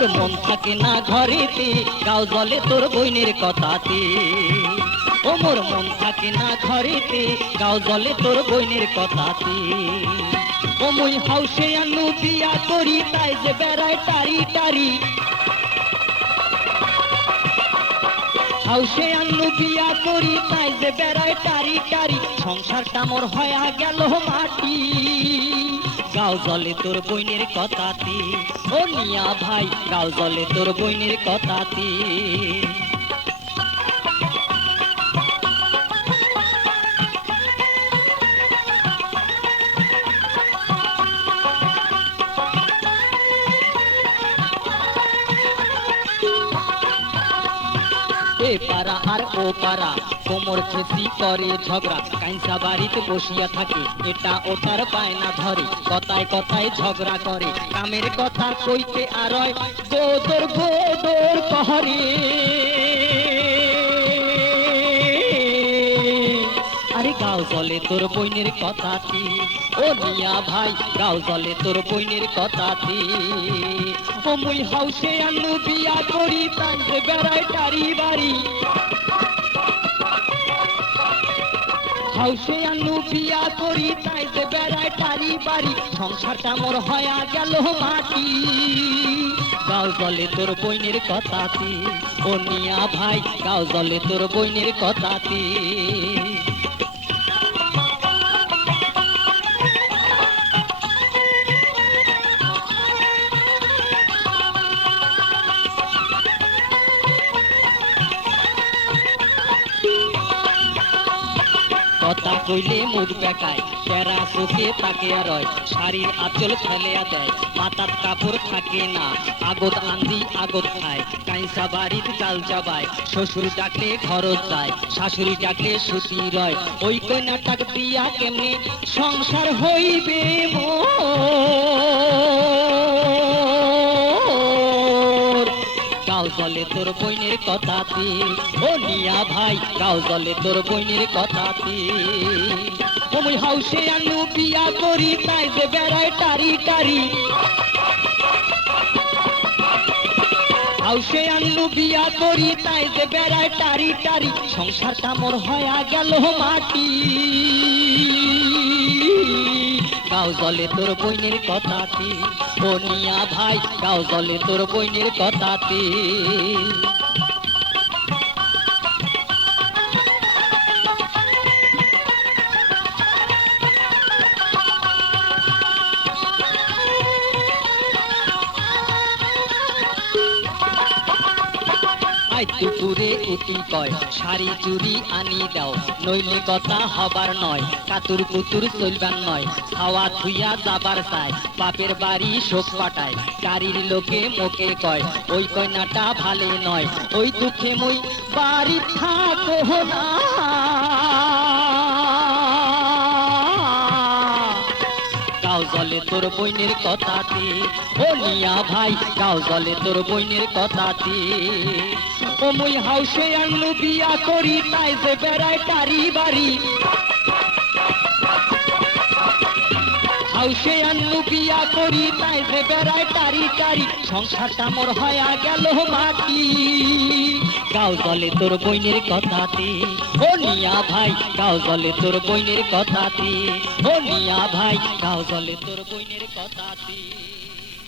মোর মন থাকে না ঘরেতে, গাও জলে তোর বইনের কথাতে। ও মোর মন থাকে না ঘরেতে, গাও জলে তোর বইনের কথাতে। ও মুই হাউসে আনু বিয়া করি, তাই যে বেড়ায় টারি টারি। হাউসে আনু বিয়া করি, তাই যে বেড়ায় টারি টারি। সংসারটা মোর হয়া গেল মাটি, গাও জলে তোর বইনের কথাতে। ও মিয়া ভাই, গাও জলে তোর বইনের কথাতে। এ পাড়া আর ও পাড়া কোমর খেসি করে ঝগড়া, কাইসা বাড়িতে বসিয়া থাকে, এটা ওটার বায়না ধরে, কথায় কথায় ঝগড়া করে, কামের কথা কইতে আর গোদর গোদর কহরে। আরে গাও জলে তোর বইনের কথাতে। ও মিয়া ভাই, গাও জলে তোর বইনের কথাতে। ও মুই হাউসে আনু বিয়া করি, তাই যে বেড়ায় টারি বাড়ি। হাউসে আনু বিয়া করি, তাই যে বেড়ায় টারি বাড়ি। সংসারটা মোর হয়া গেল মাটি, গাও জলে তোর বইনের কথাতে। ও মিয়া ভাই, গাও জলে তোর বইনের কথাতে। কথা কইলে মুখ বেকায়, টেরা চোখে তাকিয়া রয়, শাড়ির আঁচল ফেলিয়া দেয়, মাথার কাপড় থাকে না, আগত আন্দি আগত খায়, কাইসা বাড়ির চাল চাবায়, শ্বশুর ডাকলে খরচ যায়, শাশুড়ি ডাকলে সুতি রয়। ওই কন্যাটাক দিয়া কেমনে সংসার হইবে মোর, গাও জলে তোর বইনের কথাতে। ও মিয়া ভাই, গাও জলে তোর বইনের কথাতে। ও মুই হাউসে আনু বিয়া করি, তাই যে বেড়ায় টারি টারি। হাউসে আনু বিয়া করি, তাই যে বেড়ায় টারি টারি। সংসারটা মোর হয়া গেল মাটি, গাও জলে তোর বইনের কথাতে। ও মিয়া ভাই, গাও জলে তোর বইনের কথাতে। দুপুরে উঠি কয়, শাড়ি চুরি আনি দাও, নইলে কথা হবার নয়, কাতুর কুতুর চলবার নয়, খাওয়া থুইয়া যাবার চায়, বাপের বাড়ি শোক পাঠায়, গাড়ির লোকে মোকে কয়, ওই কন্যাটা ভালে নয়, ওই দুঃখে মই বাড়ি থাকো না। গাও জলে তোর বইনের কথাতে। ও মিয়া ভাই, গাও জলে তোর বইনের কথাতে। ও মুই হাউসে আনু বিয়া করি, তাই যে বেড়ায় টারি বাড়ি। হাউসে আনু বিয়া করি, তাই যে বেড়ায় টারি টারি। সংসারটা মোর হয়া গেল মাটি, গাও জলে তোর বইনের কথাতে। ও মিয়া ভাই, গাও জলে তোর বইনের কথাতে। ও মিয়া ভাই, গাও জলে তোর বইনের কথাতে।